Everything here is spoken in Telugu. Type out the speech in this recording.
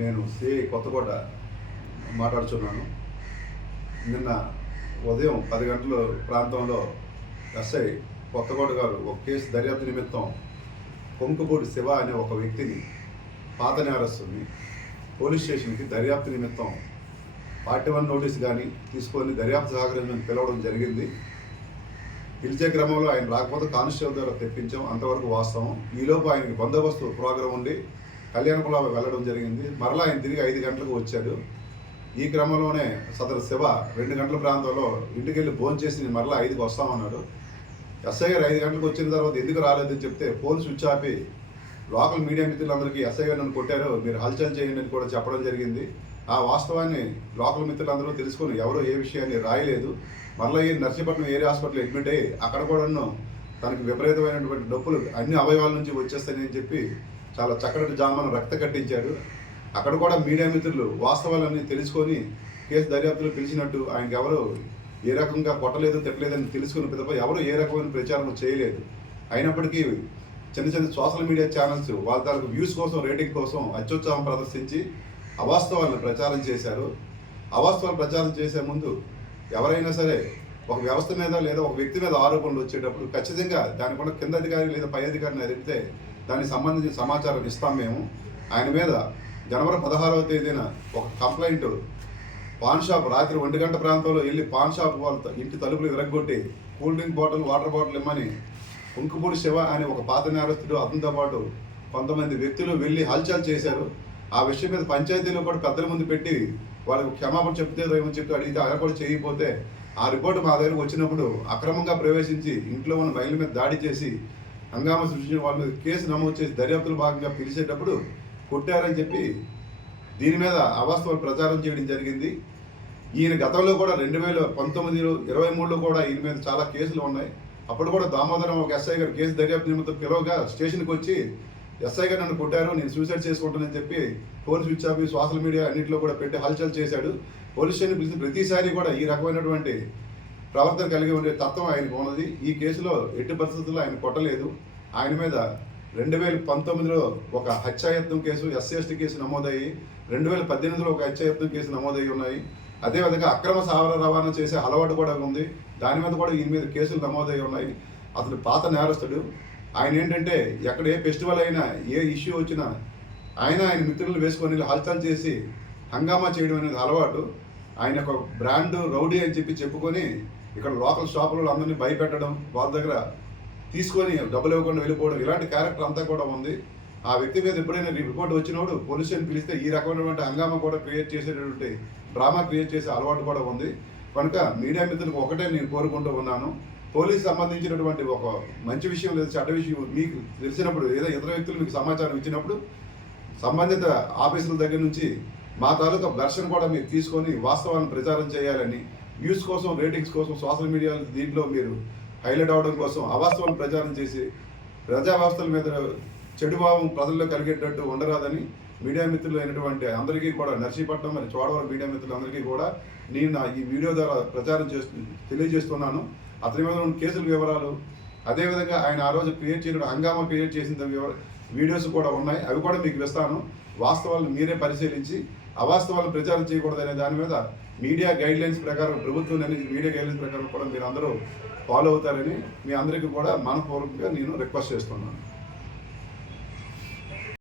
నేను కొత్తకోట మాట్లాడుతున్నాను. నిన్న ఉదయం 10 గంటల ప్రాంతంలో ఎస్ఐ కొత్తకోట గారు ఒక కేసు దర్యాప్తు నిమిత్తం కొంకుపూడి శివ అనే ఒక వ్యక్తిని, పాత నేరస్తుని పోలీస్ స్టేషన్కి దర్యాప్తు నిమిత్తం 41 నోటీస్ కానీ తీసుకొని దర్యాప్తు సహకరించమని పిలవడం జరిగింది. పిలిచే క్రమంలో ఆయన రాకపోతే కానిస్టేబుల్ ద్వారా తెప్పించాం, అంతవరకు వాస్తవం. ఈలోపు ఆయనకి బందోబస్తు ప్రోగ్రాం ఉండి కళ్యాణపురం వెళ్ళడం జరిగింది. మరలా ఆయన తిరిగి 5 గంటలకు వచ్చాడు. ఈ క్రమంలోనే సదరు శివ 2 గంటల ప్రాంతంలో ఇంటికి వెళ్ళి భోజనం చేసి మరలా 5కి వస్తామన్నాడు. ఎస్ఐ గారు 5 గంటలకు వచ్చిన తర్వాత ఎందుకు రాలేదని చెప్తే ఫోన్ స్విచ్ ఆపి లోకల్ మీడియా మిత్రులందరికీ ఎస్ఐ గారు నన్ను కొట్టారు, మీరు హల్చల్ చేయండి అని కూడా చెప్పడం జరిగింది. ఆ వాస్తవాన్ని లోకల్ మిత్రులందరూ తెలుసుకొని ఎవరో ఏ విషయాన్ని రాయలేదు. మరలా ఈ నర్సీపట్నం ఏరియా హాస్పిటల్ అడ్మిట్ అయ్యి అక్కడ కూడాను తనకి విపరీతమైనటువంటి నొప్పులు అన్ని అవయవాల నుంచి వచ్చేస్తాయని చెప్పి చాలా చక్కటి జామాను రక్త కట్టించాడు. అక్కడ కూడా మీడియా మిత్రులు వాస్తవాలన్నీ తెలుసుకొని కేసు దర్యాప్తులో పిలిచినట్టు ఆయనకి ఎవరు ఏ రకంగా కొట్టలేదు తిట్టలేదని తెలుసుకుని పిదప ఎవరు ఏ రకమైన ప్రచారం చేయలేదు. అయినప్పటికీ చిన్న చిన్న సోషల్ మీడియా ఛానల్స్ వాళ్ళ తాలూకు వ్యూస్ కోసం, రేటింగ్ కోసం అత్యుత్సాహం ప్రదర్శించి అవాస్తవాలను ప్రచారం చేశారు. అవాస్తవాలు ప్రచారం చేసే ముందు ఎవరైనా సరే ఒక వ్యవస్థ మీద లేదా ఒక వ్యక్తి మీద ఆరోపణలు వచ్చేటప్పుడు ఖచ్చితంగా దానికున్న కింద అధికారి లేదా పై అధికారిని అడిగితే దానికి సంబంధించిన సమాచారం ఇస్తాం మేము. ఆయన మీద జనవరి 16వ తేదీన ఒక కంప్లైంట్ పాన్ షాప్ రాత్రి 1 గంట ప్రాంతంలో వెళ్ళి పాన్ షాప్ వాళ్ళ ఇంటి తలుపులు విరగొట్టి cool drink bottle, water bottle ఇమ్మని కుంకుపూడి శివ అనే ఒక పాత నేరస్తుడు అతనితో పాటు కొంతమంది వ్యక్తులు వెళ్ళి హల్చల్ చేశారు. ఆ విషయం మీద పంచాయతీలో కూడా పెద్దల ముందు పెట్టి వాళ్ళకు క్షమాపణ చెప్తే ఏమని చెప్పి అడిగితే ఆయన కూడా చేయకపోతే ఆ రిపోర్టు మా దగ్గరకు వచ్చినప్పుడు అక్రమంగా ప్రవేశించి ఇంట్లో ఉన్న మహిళల మీద దాడి చేసి హంగామా సృష్టించిన వాళ్ళ మీద కేసు నమోదు చేసి దర్యాప్తుల భాగంగా పిలిచేటప్పుడు కొట్టారని చెప్పి దీని మీద అవాస్తవాలు ప్రచారం చేయడం జరిగింది. ఈయన గతంలో కూడా 2019, 23లో కూడా ఈయన మీద చాలా కేసులు ఉన్నాయి. అప్పుడు కూడా దామోదరం ఒక ఎస్ఐ గారు కేసు దర్యాప్తు నిమిత్తం పిలవగా స్టేషన్కి వచ్చి ఎస్ఐ గారు నన్ను కొట్టారు, నేను సూసైడ్ చేసుకుంటానని చెప్పి phone switch off social media అన్నింటిలో కూడా పెట్టి హల్చల్ చేశాడు. పోలీస్ స్టేషన్ పిలిచిన ప్రతిసారి కూడా ఈ రకమైనటువంటి ప్రవర్తన కలిగి ఉండే తత్వం ఆయనకు ఉన్నది. ఈ కేసులో ఎట్టి పరిస్థితుల్లో ఆయన కొట్టలేదు. ఆయన మీద 2019లో ఒక హత్యాయత్నం కేసు, SC/ST కేసు నమోదయ్యి 2018లో ఒక హత్యాయత్నం కేసు నమోదయ్యి ఉన్నాయి. అదేవిధంగా అక్రమ సావర రవాణా చేసే అలవాటు కూడా ఉంది. దాని మీద కూడా ఈయన మీద కేసులు నమోదయ్యి ఉన్నాయి. అతను పాత నేరస్తుడు. ఆయన ఏంటంటే ఎక్కడ ఏ ఫెస్టివల్ అయినా ఏ ఇష్యూ వచ్చినా ఆయన మిత్రులు వేసుకొని హల్చల్ చేసి హంగామా చేయడం అనేది అలవాటు. ఆయన ఒక బ్రాండ్ రౌడీ అని చెప్పుకొని ఇక్కడ లోకల్ షాపులలో అందరినీ భయపెట్టడం, వాళ్ళ దగ్గర తీసుకొని డబ్బులు ఇవ్వకుండా వెళ్ళిపోవడం, ఇలాంటి క్యారెక్టర్ అంతా కూడా ఉంది. ఆ వ్యక్తి మీద ఎప్పుడైనా రిపోర్ట్ వచ్చినప్పుడు పోలీస్ స్టేషన్ పిలిస్తే ఈ రకమైనటువంటి హంగామా కూడా క్రియేట్ చేసేటటువంటి డ్రామా క్రియేట్ చేసే అలవాటు కూడా ఉంది. కనుక మీడియా మిత్రులకు ఒకటే నేను కోరుకుంటూ ఉన్నాను, పోలీసు సంబంధించినటువంటి ఒక మంచి విషయం లేదా చెడ్డ విషయం మీకు తెలిసినప్పుడు లేదా ఇతర వ్యక్తులు మీకు సమాచారం ఇచ్చినప్పుడు సంబంధిత ఆఫీసుల దగ్గర నుంచి మా తాలూకా వెర్షన్ కూడా మీరు తీసుకొని వాస్తవాలను ప్రచారం చేయాలని, వ్యూస్ కోసం, రేటింగ్స్ కోసం సోషల్ మీడియా దీంట్లో మీరు హైలైట్ అవడం కోసం అవాస్తవాలను ప్రచారం చేసి ప్రజా వ్యవస్థల మీద చెడు భావం ప్రజల్లో కలిగేటట్టు ఉండరాదని మీడియా మిత్రులు అయినటువంటి అందరికీ కూడా, నర్సీపట్నం మరి చోడవరం మీడియా మిత్రులందరికీ కూడా నేను ఈ వీడియో ద్వారా తెలియజేస్తున్నాను. అతని మీద ఉన్న కేసుల వివరాలు, అదేవిధంగా ఆయన ఆ రోజు క్రియేట్ చేయడం హంగామా క్రియేట్ చేసిన వీడియోస్ కూడా ఉన్నాయి. అవి కూడా మీకు ఇస్తాను. వాస్తవాలను మీరే పరిశీలించి అవాస్తవాలను ప్రచారం చేయకూడదనే దాని మీద మీడియా గైడ్లైన్స్ ప్రకారం, ప్రభుత్వం మీడియా గైడ్లైన్స్ ప్రకారం కూడా మీరు అందరూ ఫాలో అవుతారని మీ అందరికీ కూడా మనపూర్వకంగా నేను రిక్వెస్ట్ చేస్తున్నాను.